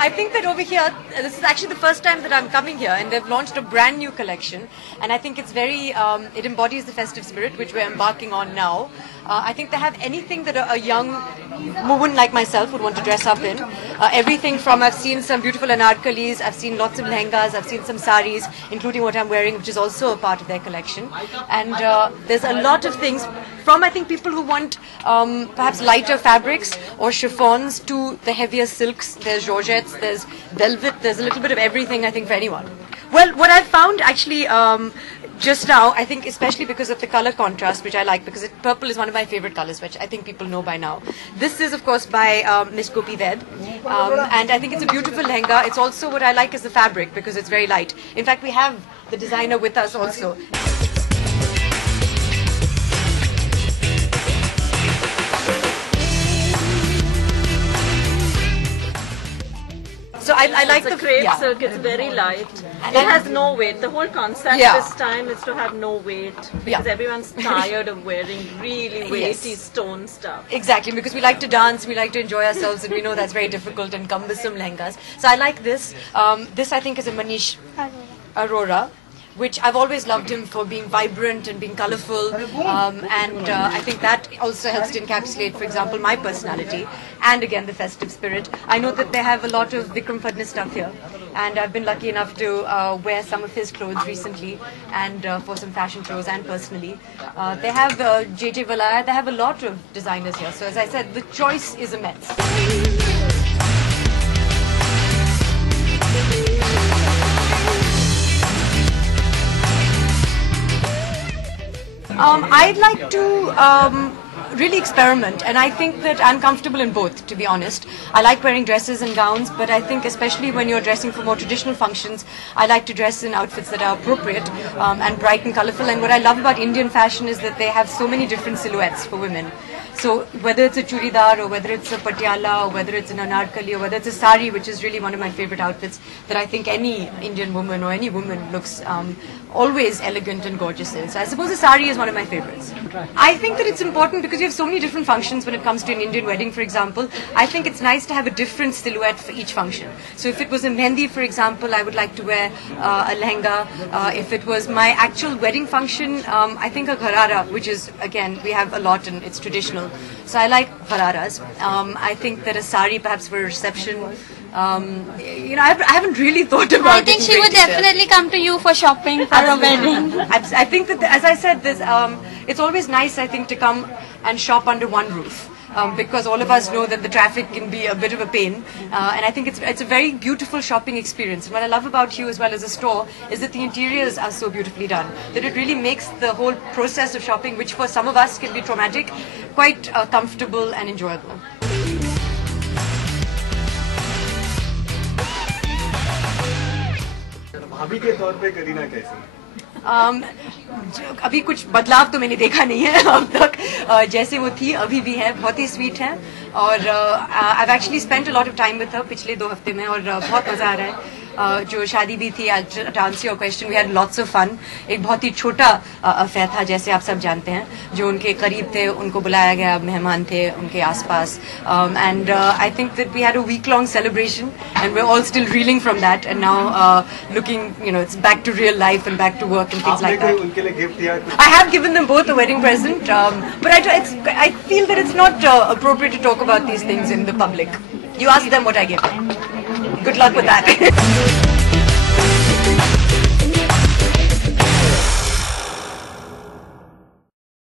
I think that over here, this is actually the first time that I'm coming here, and they've launched a brand new collection, and I think it's very, it embodies the festive spirit, which we're embarking on now. I think they have anything that a young woman like myself would want to dress up in. Everything from, I've seen some beautiful anarkalis, I've seen lots of lehengas, I've seen some saris, including what I'm wearing, which is also a part of their collection. And there's a lot of things from, I think, people who want perhaps lighter fabrics or chiffons to the heavier silks. There's georgettes, there's velvet, there's a little bit of everything, I think, for anyone. Well, what I've found actually just now, I think especially because of the color contrast, which I like, because purple is one of my favorite colors, which I think people know by now. This is, of course, by Miss Gopi Ved, and I think it's a beautiful lehenga. It's also what I like is the fabric, because it's very light. In fact, we have the designer with us also. So I like the crepe silk. It's very light. And it has no weight. The whole concept this time is to have no weight, because everyone's tired of wearing really weighty stone stuff. Exactly, because we like to dance, we like to enjoy ourselves, and we know that's very difficult and cumbersome lehengas. So I like this. This I think is a Manish Arora, which I've always loved him for being vibrant and being colorful, and I think that also helps to encapsulate, for example, my personality and again the festive spirit. I know that they have a lot of Vikram Fadnis stuff here, and I've been lucky enough to wear some of his clothes recently, and for some fashion shows and personally. They have JJ Valaya, they have a lot of designers here, so as I said, the choice is immense. I'd like to really experiment, and I think that I'm comfortable in both, to be honest. I like wearing dresses and gowns, but I think especially when you're dressing for more traditional functions, I like to dress in outfits that are appropriate and bright and colorful. And what I love about Indian fashion is that they have so many different silhouettes for women. So whether it's a churidar, or whether it's a patiala, or whether it's an anarkali, or whether it's a sari, which is really one of my favorite outfits that I think any Indian woman or any woman looks always elegant and gorgeous in. So I suppose a sari is one of my favorites. I think that it's important because you have so many different functions when it comes to an Indian wedding, for example. I think it's nice to have a different silhouette for each function. So if it was a mehndi, for example, I would like to wear a lehenga. If it was my actual wedding function, I think a gharara, which is, again, we have a lot and it's traditional. So I like ghararas. I think that a sari perhaps for a reception. You know, I haven't really thought about it. I think she would definitely come to you for shopping for a wedding. I think that, as I said, it's always nice, I think, to come and shop under one roof. Because all of us know that the traffic can be a bit of a pain, and I think it's a very beautiful shopping experience. And what I love about you as well as a store is that the interiors are so beautifully done, that it really makes the whole process of shopping, which for some of us can be traumatic, quite comfortable and enjoyable. भाभी के तौर पे करीना कैसी? अभी कुछ बदलाव तो मैंने देखा नहीं है अब तक, जैसे वो थी अभी भी है, बहुत ही स्वीट है, और I've actually spent a lot of time with her पिछले 2 हफ्ते में, और बहुत मजा आ रहा है. जो शादी भी थी, to answer your question, we had lots of fun. एक बहुत ही छोटा अफेयर था, जैसे आप सब जानते हैं, जो उनके करीब थे उनको बुलाया गया, मेहमान थे उनके आसपास, and I think that we had a week-long celebration, and we're all still reeling from that, and now looking, you know, it's back to real life and back to work and things like that. उनके लिए gift दिया? I have given them both a wedding present, but I feel that it's not appropriate to talk about these things in the public. You ask them what I give them. Good luck with that.